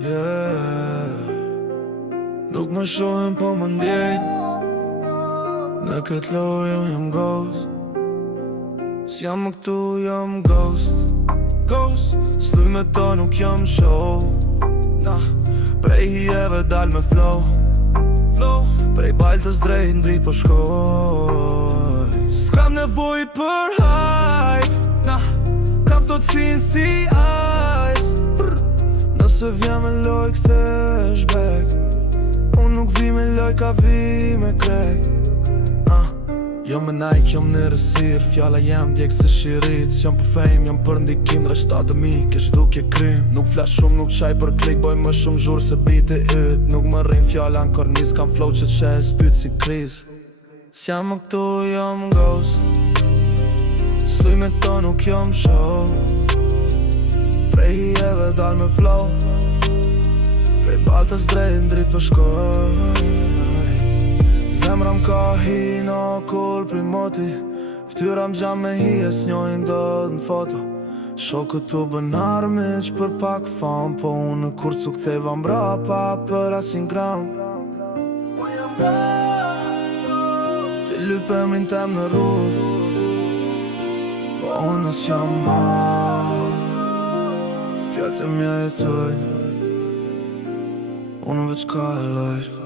Yeah. Nuk më shohin po më ndjejnë. Në këtë lojë unë jam ghost. S'jam më këtu, jam ghost. Ghost. S'luj me to nuk jam show. Nah. Prej hijeve dal me flow. Flow. Prej baltës drejt ndrit po shkoj. S'kam nevoj për hype. Nah. Kam to t'sin si ice. Nëse vjen me loj kthesh back. Unë nuk vi me loj ka vi me krek. Jo me Nike, jom në rësir. Fjalla jem djek se shirit. S'jom për fame, jom për ndikim. Reshtatë mi, kesh dukje krim. Nuk flash shumë, nuk qaj për klik. Boj më shumë zhur se biti yt. Nuk më rrin fjalla në kornis. Kam flow që t'shes, pyt si kriz. S'jam më këtu, jom ghost. S'luj me to nuk jom show. Prej hijeve dal me flow. Prej baltës drejt ndrit për shkoj. Zemra m'ka hi në kur pri moti. Ftyra m'gjam me hi e s'njojnë dëd në foto. Shokët tu bën armiq për pak fam. Po unë në kur cu ktheva mbrapa për asin gram. Ti lyp emrin tem në rrug. Po unë s'jam mal. Fjallë të mja jetojnë. Unë veç ka e lojë.